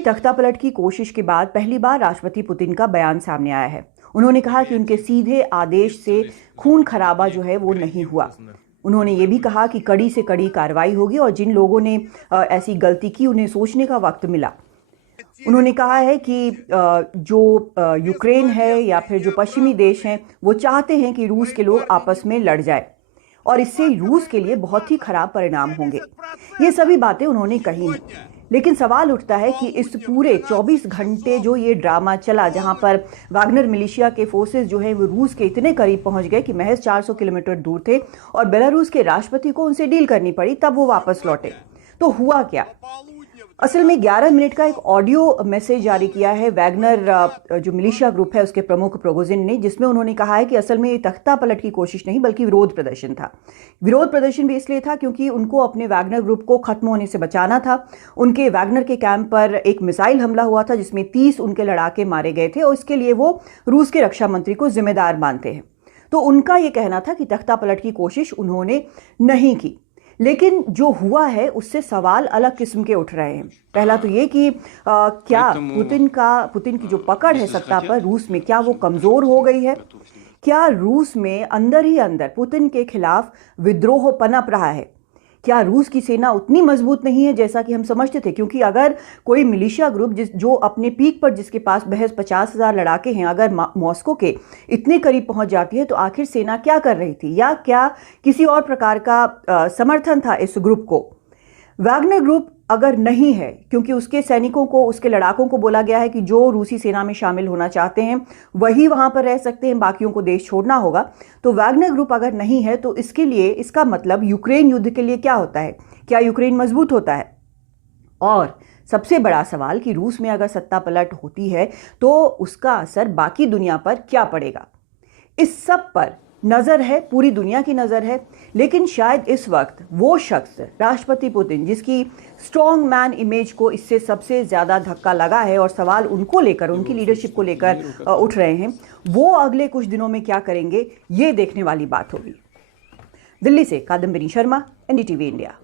में तख्तापलट की कोशिश के बाद पहली बार राष्ट्रपति पुतिन का बयान सामने आया है। उन्होंने कहा कि उनके सीधे आदेश से खून खराबा जो है वो नहीं हुआ। उन्होंने ये भी कहा कि कड़ी से कड़ी कार्रवाई होगी और जिन लोगों ने ऐसी गलती की उन्हें सोचने का वक्त मिला। उन्होंने कहा है कि जो यूक्रेन है या फिर जो पश्चिमी देश हैं वो चाहते हैं कि रूस के लोग आपस में लड़ जाए और इससे रूस के लिए बहुत ही खराब परिणाम होंगे। ये सभी बातें उन्होंने कही हैं, लेकिन सवाल उठता है कि इस पूरे 24 घंटे जो ये ड्रामा चला, जहां पर वागनर मिलिशिया के फोर्सेस जो है वो रूस के इतने करीब पहुंच गए कि महज 400 किलोमीटर दूर थे और बेलारूस के राष्ट्रपति को उनसे डील करनी पड़ी, तब वो वापस लौटे। तो हुआ क्या? असल में 11 मिनट का एक ऑडियो मैसेज जारी किया है वैगनर जो मिलिशिया ग्रुप है उसके प्रमुख प्रोगोजिन ने, जिसमें उन्होंने कहा है कि असल में ये तख्तापलट की कोशिश नहीं बल्कि विरोध प्रदर्शन था। विरोध प्रदर्शन भी इसलिए था क्योंकि उनको अपने वैगनर ग्रुप को खत्म होने से बचाना था। उनके वैगनर के कैंप पर एक मिसाइल हमला हुआ था जिसमें 30 उनके लड़ाके मारे गए थे और इसके लिए वो रूस के रक्षा मंत्री को जिम्मेदार मानते हैं। तो उनका ये कहना था कि तख्तापलट की कोशिश उन्होंने नहीं की। लेकिन जो हुआ है उससे सवाल अलग किस्म के उठ रहे हैं। पहला तो ये कि क्या पुतिन की जो पकड़ है सत्ता पर रूस में, क्या वो कमजोर हो गई है? क्या रूस में अंदर ही अंदर पुतिन के खिलाफ विद्रोह पनप रहा है? क्या रूस की सेना उतनी मजबूत नहीं है जैसा कि हम समझते थे? क्योंकि अगर कोई मिलिशिया ग्रुप जो अपने पीक पर, जिसके पास महज 50,000 लड़ाके हैं, अगर मॉस्को के इतने करीब पहुंच जाती है तो आखिर सेना क्या कर रही थी? या क्या किसी और प्रकार का समर्थन था इस ग्रुप को? वैगनर ग्रुप अगर नहीं है, क्योंकि उसके सैनिकों को, उसके लड़ाकों को बोला गया है कि जो रूसी सेना में शामिल होना चाहते हैं वही वहां पर रह सकते हैं, बाकियों को देश छोड़ना होगा। तो वैगनर ग्रुप अगर नहीं है तो इसके लिए, इसका मतलब यूक्रेन युद्ध के लिए क्या होता है? क्या यूक्रेन मजबूत होता है? और सबसे बड़ा सवाल कि रूस में अगर सत्ता पलट होती है तो उसका असर बाकी दुनिया पर क्या पड़ेगा? इस सब पर नजर है, पूरी दुनिया की नजर है। लेकिन शायद इस वक्त वो शख्स, राष्ट्रपति पुतिन, जिसकी स्ट्रॉन्ग मैन इमेज को इससे सबसे ज्यादा धक्का लगा है और सवाल उनको लेकर, उनकी लीडरशिप को लेकर उठ रहे हैं, वो अगले कुछ दिनों में क्या करेंगे ये देखने वाली बात होगी। दिल्ली से कादम्बिनी शर्मा, एनडीटीवी इंडिया।